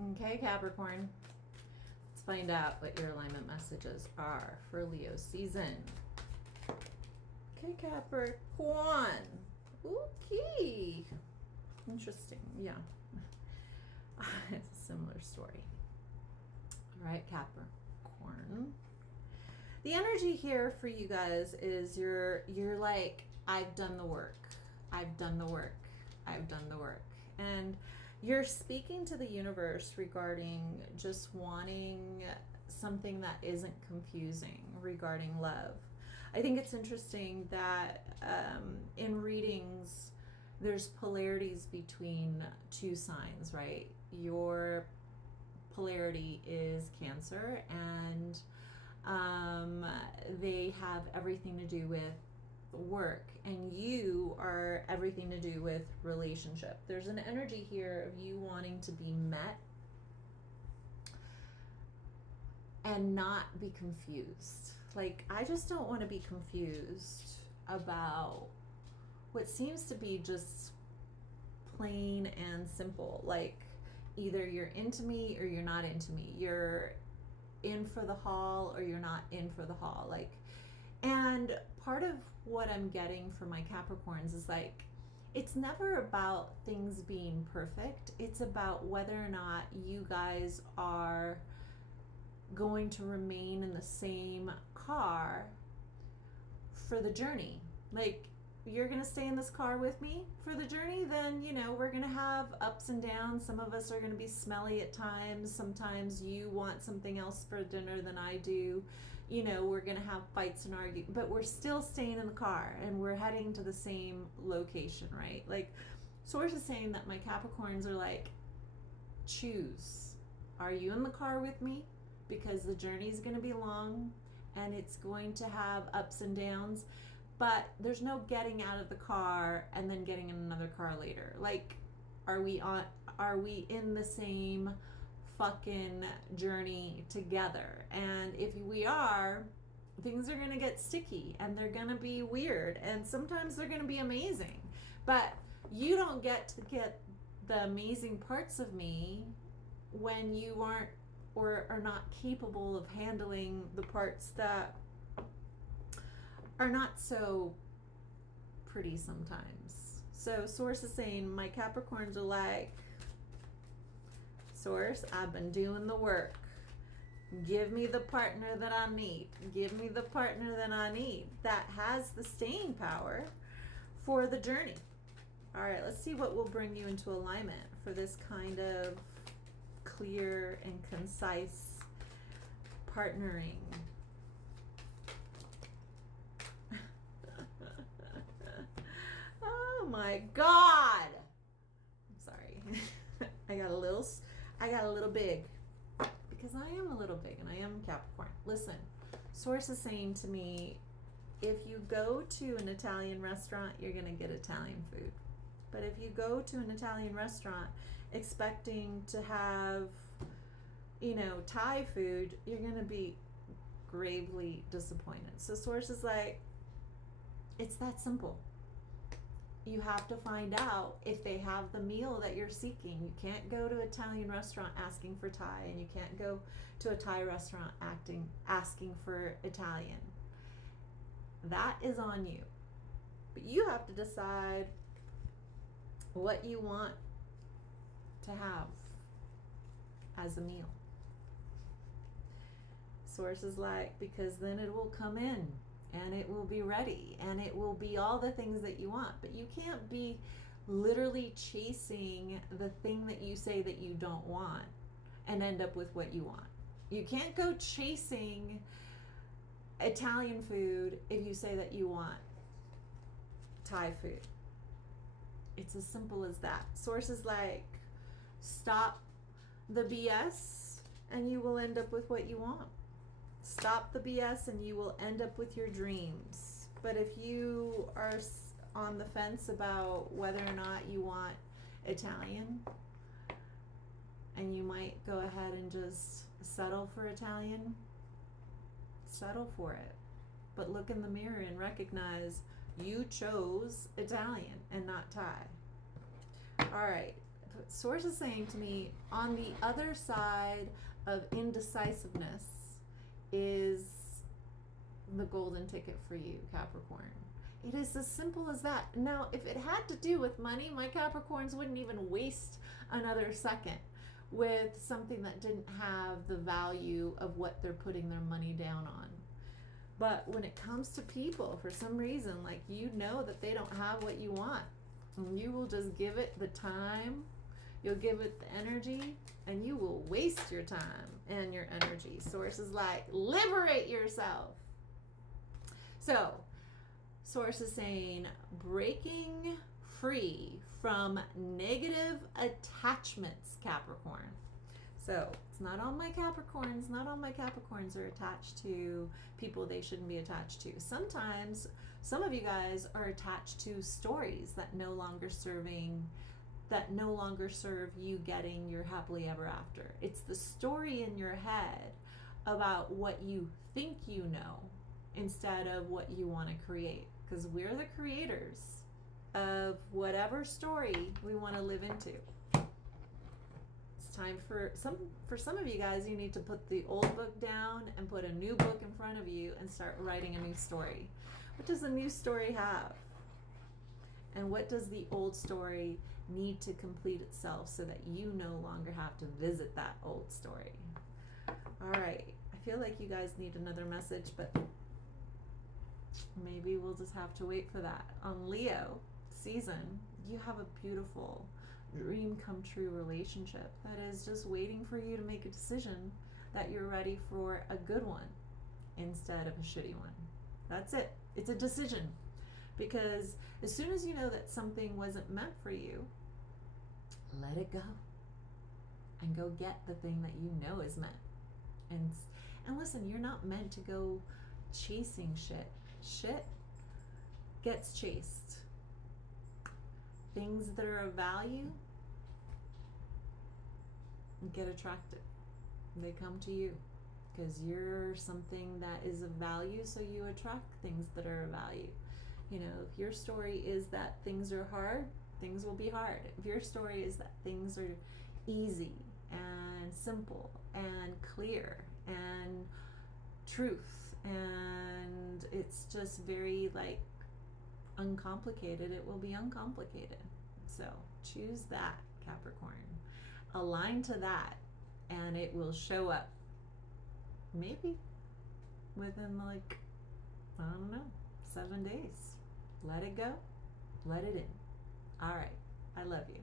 Okay, Capricorn. Let's find out what your alignment messages are for Leo season. Okay, Capricorn. Okay. Interesting. Yeah. It's a similar story. All right, Capricorn. The energy here for you guys is you're like, I've done the work. I've done the work. I've done the work. And you're speaking to the universe regarding just wanting something that isn't confusing regarding love. I think it's interesting that in readings, there's polarities between two signs, right? Your polarity is Cancer, and they have everything to do with work, and you are everything to do with relationship. There's an energy here of you wanting to be met and not be confused. Like, I just don't want to be confused about what seems to be just plain and simple. Like, either you're into me or you're not into me. You're in for the haul or you're not in for the haul. Like, and part of what I'm getting from my Capricorns is like, it's never about things being perfect. It's about whether or not you guys are going to remain in the same car for the journey. Like, you're going to stay in this car with me for the journey, then, you know, we're going to have ups and downs. Some of us are going to be smelly at times. Sometimes you want something else for dinner than I do. You know, we're going to have fights and argue, but we're still staying in the car and we're heading to the same location, right? Like, Source is saying that my Capricorns are like, choose. Are you in the car with me? Because the journey is going to be long and it's going to have ups and downs. But there's no getting out of the car and then getting in another car later. Like, are we in the same fucking journey together? And if we are, things are going to get sticky and they're going to be weird, and sometimes they're going to be amazing. But you don't get to get the amazing parts of me when you aren't or are not capable of handling the parts that are not so pretty sometimes. So Source is saying my Capricorns are like, Source, I've been doing the work. Give me the partner that I need. Give me the partner that I need that has the staying power for the journey. All right, let's see what will bring you into alignment for this kind of clear and concise partnering. Oh my God. I'm sorry. I got a little big because I am a little big and I am Capricorn. Listen, Source is saying to me, if you go to an Italian restaurant, you're going to get Italian food. But if you go to an Italian restaurant expecting to have, you know, Thai food, you're going to be gravely disappointed. So Source is like, it's that simple. You have to find out if they have the meal that you're seeking. You can't go to an Italian restaurant asking for Thai, and you can't go to a Thai restaurant asking for Italian. That is on you. But you have to decide what you want to have as a meal. Source is like, because then it will come in and it will be ready and it will be all the things that you want. But you can't be literally chasing the thing that you say that you don't want and end up with what you want. You can't go chasing Italian food if you say that you want Thai food. It's as simple as that. Source is like, stop the BS and you will end up with what you want. Stop the BS and you will end up with your dreams. But if you are on the fence about whether or not you want Italian, and you might go ahead and just settle for Italian, settle for it. But look in the mirror and recognize you chose Italian and not Thai. All right. Source is saying to me, on the other side of indecisiveness is the golden ticket for you, Capricorn. It is as simple as that. Now, if it had to do with money, my Capricorns wouldn't even waste another second with something that didn't have the value of what they're putting their money down on. But when it comes to people, for some reason, like, you know that they don't have what you want, and you will just give it the time, you'll give it the energy, and you will waste your time and your energy. Source is like, liberate yourself. So, Source is saying, breaking free from negative attachments, Capricorn. So, it's not all my Capricorns. Not all my Capricorns are attached to people they shouldn't be attached to. Sometimes, some of you guys are attached to stories that no longer serve you getting your happily ever after. It's the story in your head about what you think you know instead of what you want to create. Because we're the creators of whatever story we want to live into. It's time for some of you guys, you need to put the old book down and put a new book in front of you and start writing a new story. What does the new story have? And what does the old story need to complete itself so that you no longer have to visit that old story? All right. I feel like you guys need another message, but maybe we'll just have to wait for that. On Leo season, you have a beautiful dream come true relationship that is just waiting for you to make a decision that you're ready for a good one instead of a shitty one. That's it. It's a decision. Because as soon as you know that something wasn't meant for you, let it go and go get the thing that you know is meant. And listen, you're not meant to go chasing shit. Shit gets chased. Things that are of value get attracted. They come to you because you're something that is of value, so you attract things that are of value. You know, if your story is that things are hard, things will be hard. If your story is that things are easy and simple and clear and truth and it's just very like uncomplicated, it will be uncomplicated. So choose that, Capricorn. Align to that and it will show up maybe within like, I don't know, 7 days. Let it go. Let it in. All right. I love you.